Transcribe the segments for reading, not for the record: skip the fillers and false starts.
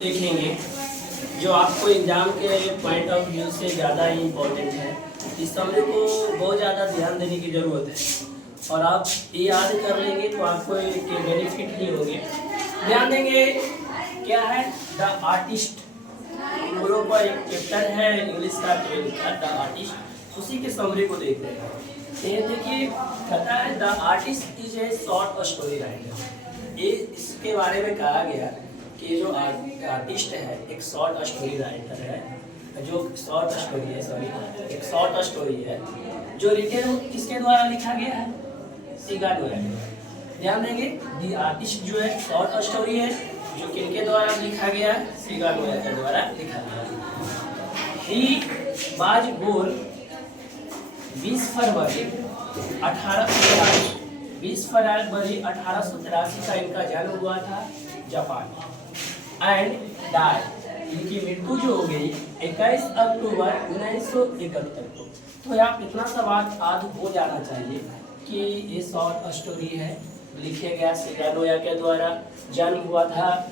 देखेंगे जो आपको एग्ज़ाम के पॉइंट ऑफ व्यू से ज़्यादा ही इम्पोर्टेंट है। इस समरी को बहुत ज़्यादा ध्यान देने की ज़रूरत है और आप ये याद कर लेंगे तो आपको एक बेनिफिट ही होंगे। ध्यान देंगे क्या है द आर्टिस्ट, हम लोगों का एक चैप्टर है इंग्लिश का 12th का द आर्टिस्ट, उसी के समरी को देखते हैं। ये देखिए कहता है the artist is a short story writer. ये इसके बारे में कहा गया कि जो आर्टिस्ट है एक शॉर्ट स्टोरी राइटर है, जो शॉर्ट स्टोरी है एक शॉर्ट स्टोरी है जो रिटेन किसके द्वारा लिखा गया है, सीगा द्वारा। ध्यान देंगे दी आर्टिस्ट जो है शॉर्ट स्टोरी है जो किनके द्वारा लिखा गया है, सीगा के द्वारा लिखा गया। ही वाज बोर्न 20 फरवरी 1883 का इनका जन्म हुआ था जापान एंड डाई, इनकी मृत्यु जो हो गई 21 अक्टूबर 1971 को। तो आप इतना सा बात आज हो जाना चाहिए कि ये शॉर्ट स्टोरी है, लिखे गया सिगानोया के द्वारा, जन्म हुआ था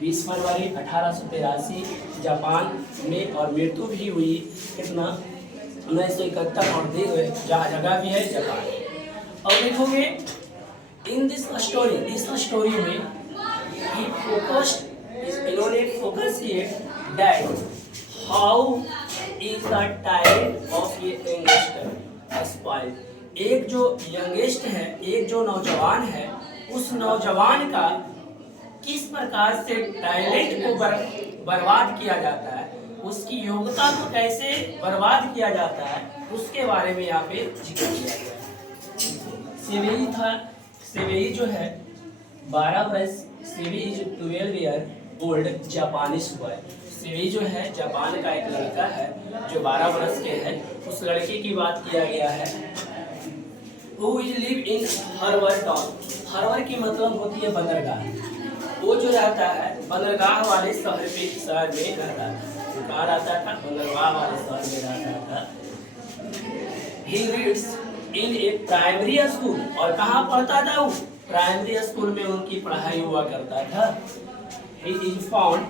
20 फरवरी 1883 जापान में और मृत्यु भी हुई कितना 1971 और जहाँ जगह भी है जापान। और देखोगे इन दिस स्टोरी, इस स्टोरी में इन्होंने फोकस किए that how is the talent of a youngster spoiled. एक जो यंगेस्ट है, एक जो नौजवान है, उस नौजवान का किस प्रकार से टैलेंट को बर्बाद किया जाता है, उसकी योग्यता को कैसे बर्बाद किया जाता है, उसके बारे में यहाँ पे जिक्र किया गया है। सेवेई जो है 12 वर्ष, Sevei is 12 year old Japanese boy. Sevei जो है जापान का एक लड़का है जो 12 वर्ष के है। उस लड़के की बात किया गया है who is live in हरवर टाउन। हरवर की मतलब होती है बंदरगाह। वो जो रहता है बंदरगाह वाले शहर में रहता था। कहाँ रहता था? बंदरगाह वाले शहर में रहता था। He reads in a primary school, और कहाँ पढ़ता था वो? प्राइमरी स्कूल में उनकी पढ़ाई हुआ करता था। He is found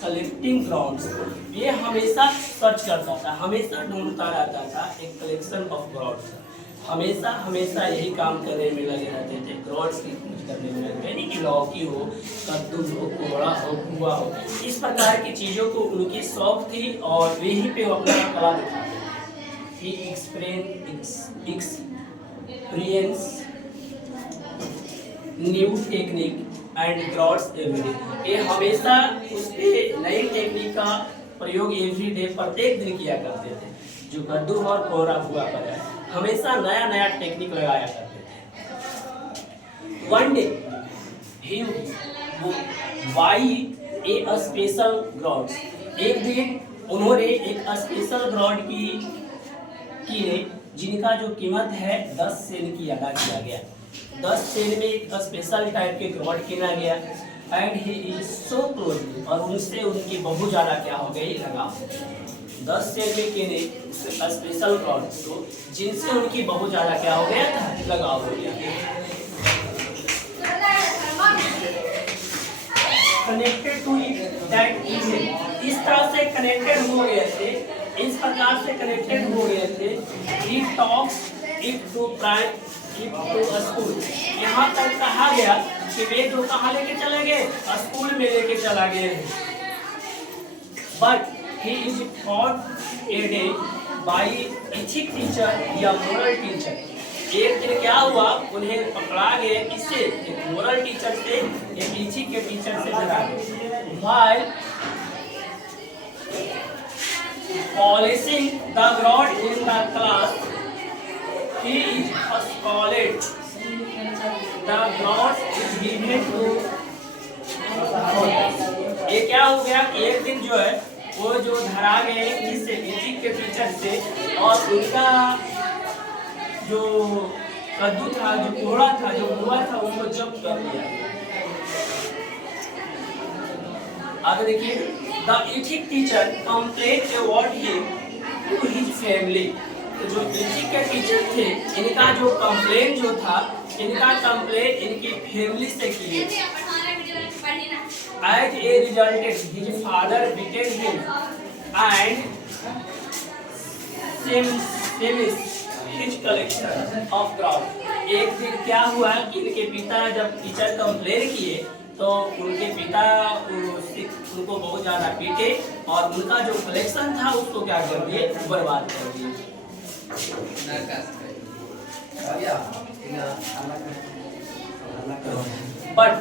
collecting grounds। ये हमेशा सर्च करता था, हमेशा ढूंढता रहता था एक कलेक्शन ऑफ ग्राउंड्स। हमेशा यही काम करने में लगे रहते थे, ग्राउंड्स की खोज करने में लगे, यानी कि लौकी हो, कद्दू हो, कोहड़ा हो, कुआ हो, इस प्रकार की चीज़ों को उनकी शौक थी और यहीं पे वो अपना कला दिखाते थे। He experience new technique and grounds everyday. ये हमेशा उसके नई टेक्निक का प्रयोग एवरीडे प्रत्येक दिन किया करते थे। जो कद्दू और कोहरा हुआ पर है, हमेशा नया नया टेक्निक लगाया करते थे। One day he by A special ground. एक दिन उन्होंने एक स्पेशल ग्राउंड की जिनका जो कीमत है 10 सेन की अदा किया गया। 10 सेन में एक स्पेशल टाइप के ग्राउंड किया गया and he is so close, और उनसे उनकी बहुत ज़्यादा क्या हो गई लगाव। 10 सेन में किने स्पेशल ग्राउंड को जिनसे उनकी बहुत ज़्यादा क्या हो गया था, लगाव हो गया। कनेक्टेड टू दैट इवेंट, इस तरह से कनेक्टेड हो गए थे, इस प्रकार से कनेक्टेड हो गए थे। He talks it to school. यहाँ तक कहा गया कि वे जो कहाँ लेके चले गए, स्कूल में लेके चला गए। But he is caught a day by ethic teacher या मोरल टीचर। एक दिन क्या हुआ, उन्हें पकड़ा गया, किससे? एक मोरल टीचर से, एक एथिक के टीचर से डरा गए। While polishing the ground in the class, he is scolded. The ground is given to। ये क्या हो गया, एक दिन जो है वो जो धरा गए किससे? एथिक के टीचर से, और उनका जो कद्दू था, जो कोहड़ा था, जो हुआ था, उनको जब्त कर दिया। आगे देखिए, the ethic teacher complaint about him to his family. तो जो एथिक के टीचर थे, इनका जो कंप्लेंट जो था, इनका कंप्लेंट इनकी फैमिली से किए As a result, his father beat him and seized his collection of crowd. एक दिन क्या हुआ कि इनके पिता जब टीचर कंप्लेन किए तो उनके पिता उनको बहुत ज्यादा पीटे और उनका जो कलेक्शन था उसको क्या कर दिए, बर्बाद कर दिए। But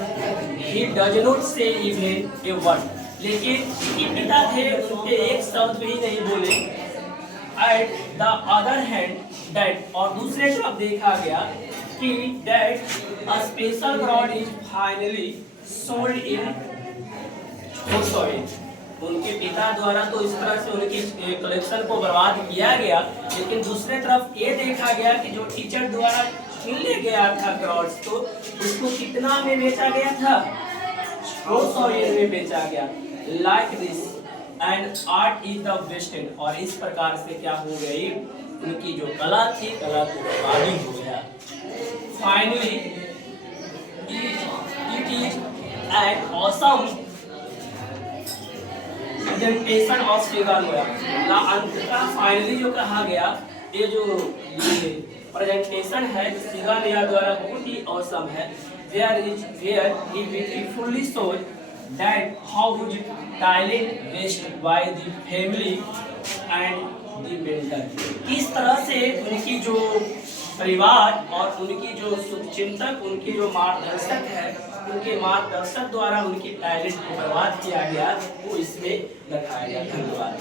he does not say even a word. लेकिन उनके पिता थे, उनके एक शब्द भी नहीं बोले। At the other hand, that और दूसरे तरफ देखा गया कि that a special crowd is finally sold in soil. उनके पिता द्वारा तो इस तरह से उनकी कलेक्शन को बर्बाद किया गया, लेकिन दूसरे तरफ ये देखा गया कि जो टीचर द्वारा छीन ले गया था क्रॉड्स को, उसको कितना में बेचा गया था, 200 येन में बेचा गया। Like this and art is the wasted, और इस प्रकार से क्या हो गई, उनकी जो कला थी, कला को बर्बादी हो गया। Finally it is an awesome presentation of Siganoya. अंततः फाइनली जो कहा गया, ये जो प्रेजेंटेशन है सिगानोया द्वारा बहुत ही ऑसम है। where he beautifully showed that how his talent wasted by the family and the mentor। किस तरह से उनकी जो परिवार और उनकी जो शुभचिंतक, उनकी जो मार्गदर्शक है, उनके मार्गदर्शक द्वारा उनकी टैलेंट को बर्बाद किया गया, वो इसमें दिखाया गया। धन्यवाद।